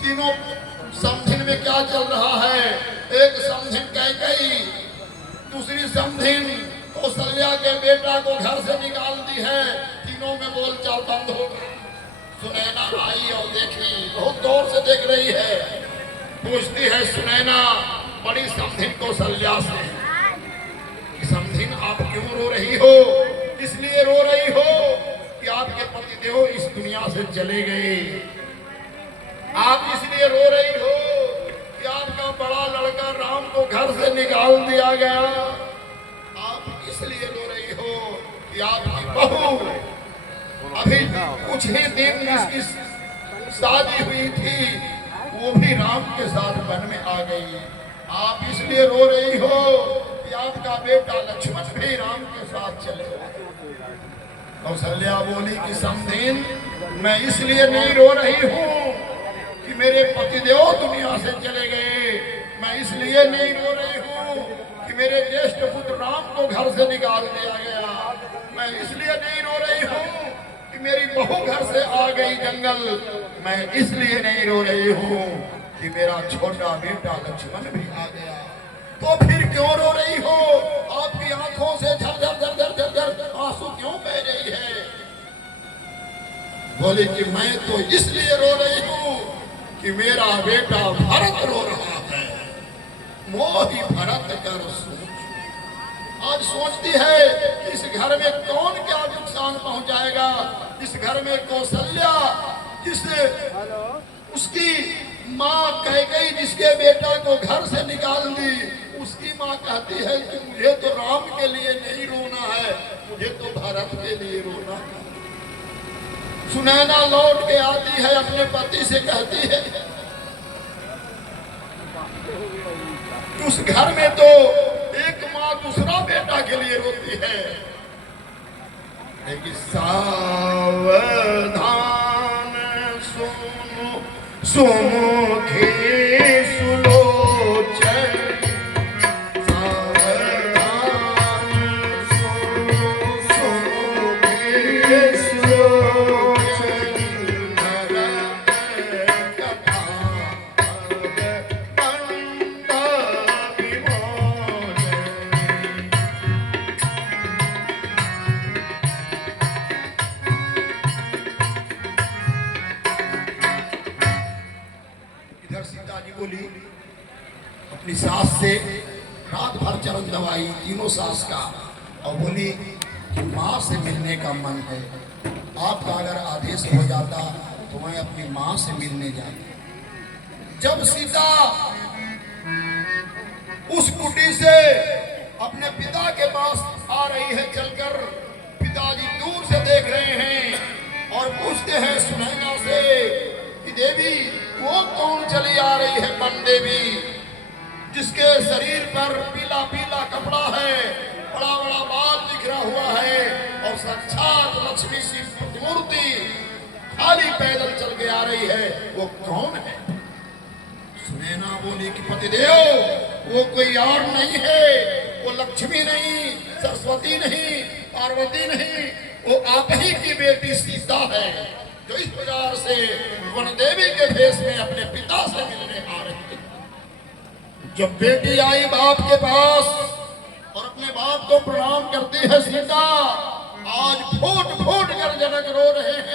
तीनों समधिन में क्या चल रहा है। एक समधिन कैकेयी, दूसरी समधिन कौशल्या के बेटा को घर से निकाल दी है। तीनों में बोलचाल बंद हो गई। सुनैना आई और देखी, बहुत दौर से देख रही है। पूछती है सुनैना बड़ी समधिन कौशल्या से, समधिन आप क्यों रो रही हो? इसलिए रो रही हो कि आपके पतिदेव इस दुनिया से चले गए। आप इसलिए रो रही हो कि आपका बड़ा लड़का राम को घर से निकाल दिया गया। आप इसलिए रो रही हो कि आपकी बहू अभी कुछ ही दिन इसकी शादी हुई थी, वो भी राम के साथ वन में आ गई। आप इसलिए रो रही हो कि आपका बेटा लक्ष्मण भी राम के साथ चले गए। कौशल्या बोली कि समधिन मैं इसलिए नहीं रो रही हूँ कि मेरे पतिदेव दुनिया से चले गए। मैं इसलिए नहीं रो रही हूँ कि मेरे ज्येष्ठ पुत्र राम को घर से निकाल दिया गया। मैं इसलिए नहीं रो रही हूँ कि मेरी बहू घर से आ गई जंगल। मैं इसलिए नहीं रो रही हूँ कि मेरा छोटा बेटा लक्ष्मण भी आ गया। तो फिर क्यों रो रही हो? आपकी आंखों से झरझर झरझर झरझर आंसू क्यों बह रही है? बोले कि मैं तो इसलिए रो रही हूँ कि मेरा बेटा भरत रो रहा है। मोहि भरत कर सोच। आज सोचती है कि इस घर में कौन क्या नुकसान पहुंचाएगा। इस घर में कौशल्या जिस उसकी माँ कैकेयी जिसके बेटा को घर से निकाल दी, उसकी माँ कहती है कि मुझे तो राम के लिए नहीं रोना है, मुझे तो भरत के लिए रोना है। सुनैना लौट के आती है, अपने पति से कहती है उस घर में तो एक माँ दूसरा बेटा के लिए रोती है। लेकिन सावधान सुनो सुमुखी सुलोचन, सावधान सुनो सुमुखी सुलोचन, भरत कथा बंद विमोचन। इधर सीता जी बोली अपनी सास से, रात भर चरण दवाई तीनों सास का, और बोली कि माँ से मिलने का मन है। आपका अगर आदेश हो जाता तो मैं अपनी माँ से मिलने जाती। जब सीता उस कुटी से अपने पिता के पास आ रही है चलकर, पिताजी दूर से देख रहे हैं और पूछते हैं सुनैना से कि देवी वो कौन चली आ रही है? बन देवी जिसके शरीर पर पीला पीला कपड़ा है, बड़ा बड़ा बाल बिखरा हुआ है और साक्षात लक्ष्मी सी मूर्ति खाली पैदल चल के आ रही है, वो कौन है? सुनैना बोली कि पतिदेव वो कोई और नहीं है, वो लक्ष्मी नहीं, सरस्वती नहीं, पार्वती नहीं, वो आप ही की बेटी सीता है जो इस बाजार से वन देवी के भेष में अपने पिता से मिलने आ रही है। जब बेटी आई बाप के पास और अपने बाप को प्रणाम करती है सीता, आज फूट फूट कर जनक रो रहे हैं।